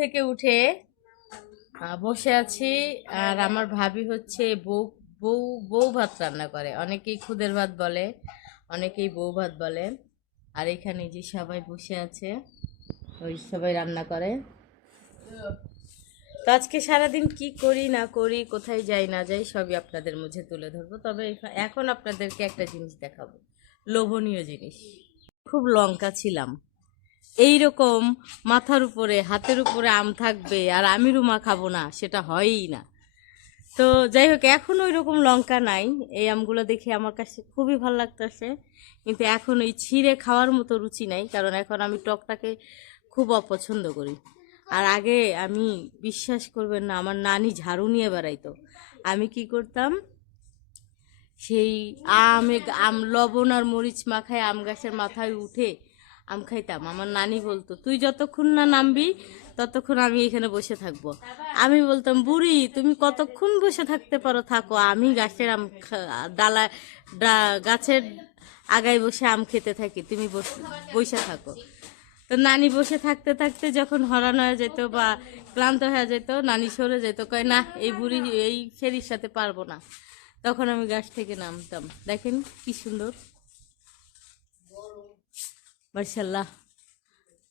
থেকে উঠে বসে আছি। আর আমার ভাবি হচ্ছে বউ বউ বউ ভাত রান্না করে। অনেকেই খুদের ভাত বলে, অনেকেই বউ ভাত বলে। আর এখানে যে সবাই বসে আছে, ওই সবাই রান্না করে। তো আজকে সারাদিন কি করি, না করি, কোথায় যাই, না যাই, সবই আপনাদের মাঝে তুলে ধরবো। তবে এখন আপনাদেরকে একটা জিনিস দেখাবো। লোভনীয় জিনিস। খুব লঙ্কা ছিলাম। এই রকম মাথার উপরে, হাতের উপরে আম থাকবে আর আমি রুমা খাব না, সেটা হয়ই না। তো যাই হোক, এখন ওই রকম লঙ্কা নাই। এই আমগুলো দেখে আমার কাছে খুবই ভালো লাগতেছে। কিন্তু এখন ওই ছিঁড়ে খাওয়ার মতো রুচি নাই, কারণ এখন আমি টকটাকে খুব অপছন্দ করি। আর আগে আমি বিশ্বাস করবেন না, আমার নানি ঝাড়ু নিয়ে বেড়াইতো। আমি কি করতাম, সেই আমে আম, লবণ আর মরিচ মাখায় আম গাছের মাথায় উঠে আম খাইতাম। আমার নানি বলতো, তুই যতক্ষণ না নামবি, ততক্ষণ আমি এখানে বসে থাকব। আমি বলতাম, বুড়ি, তুমি কতক্ষণ বসে থাকতে পারো? থাকো, আমি গাছের আম ডালা গাছের আগায় বসে আম খেতে থাকি, তুমি বস- বসে থাকো। তো নানি বসে থাকতে থাকতে যখন হরান হয়ে যেত বা ক্লান্ত হয়ে যেত, নানি সরে যেত, কয়, না, এই বুড়ি, এই ফেরির সাথে পারব না। তখন আমি গাছ থেকে নামতাম। দেখেন কি সুন্দর। মার্শাল্লাহ।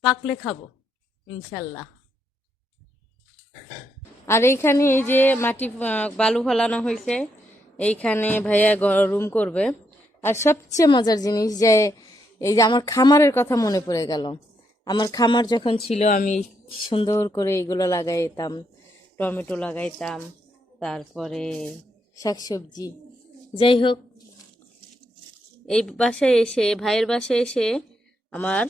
পাকলে খাব, ইনশাল্লাহ। আর এইখানে এই যে মাটি বালু ফলানো হয়েছে, এইখানে ভাইয়া রুম করবে। আর সবচেয়ে মজার জিনিস যে, এই যে আমার খামারের কথা মনে পড়ে গেল। আমার খামার যখন ছিল, আমি সুন্দর করে এগুলো লাগাইতাম, টমেটো লাগাইতাম, তারপরে শাকসবজি। যাই হোক, এই বাসায় এসে, ভাইয়ের বাসায় এসে আমার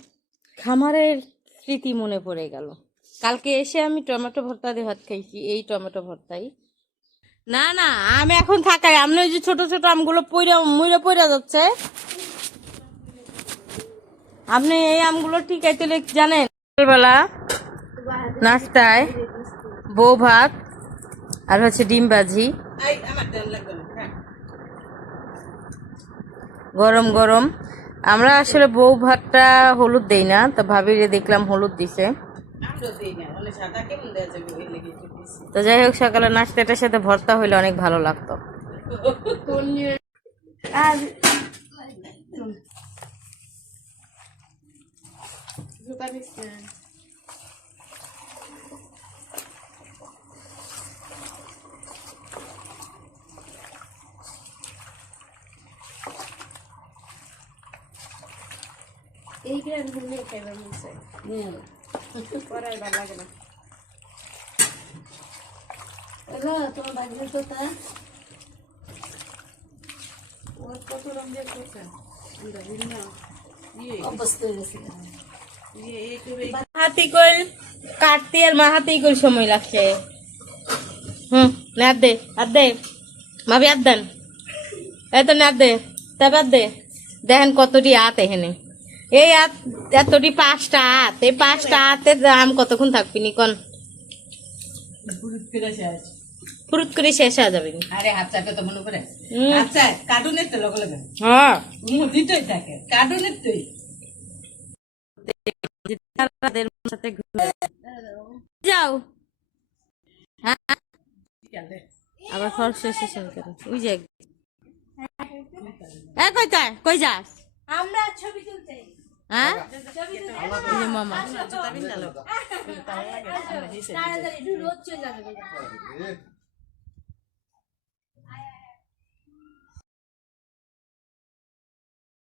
খামারের স্মৃতি মনে পড়ে গেল। কালকে এসে আমি টমেটো ভর্তা দিয়ে ভাত খাইছি এই টমেটো ভর্তাই। না না আমি এখন থাকাই আপনি ওই যে ছোট ছোট আমগুলো পইরা মুইরা পইরা যাচ্ছে। আপনি এই আমগুলো টিকাইতে জানেন সকালবেলা নাস্তায় বউ ভাত আর হচ্ছে ডিম ভাজি। গরম গরম। আমরা আসলে বউ ভাতটা হলুদ দেই না, তো ভাবিরে দেখলাম হলুদ দিছে। তো যাই হোক, সকালে নাস্তাটার সাথে ভর্তা হইলে অনেক ভালো লাগতো। এই গ্রাম ঘুরলে খাইবার মন চাই পরে ভালো লাগে না। তোমার বাড়ির কথা ওর কত রঙ দিয়ে করছে? অবস্থা হয়ে হাতি কইল কাটতে আর কইল সময় লাগছে। হুম নাদ দে আর দে। ভাবি আর দেন। এই তো নাদ দে তারপর দে। দেখেন কতটি আত এখানে। এই এতটি পাঁচটা আত। এই পাঁচটা আতে দাম কতক্ষণ থাকবি নি কন ফুরুত করে শেষ হয়ে যাবে। আরে হাত চাপে তো মনে করে আচ্ছা কার্টুনের তো লগে লগে। হ্যাঁ। দিতেই থাকে কার্টুনের তুই তাদের সাথে যাও। হ্যাঁ। আবার ফরস সেশন করে ওই যে এ কই তাই কই যাস? আমরা ছবি তুলতে। হ্যাঁ? যে মামা।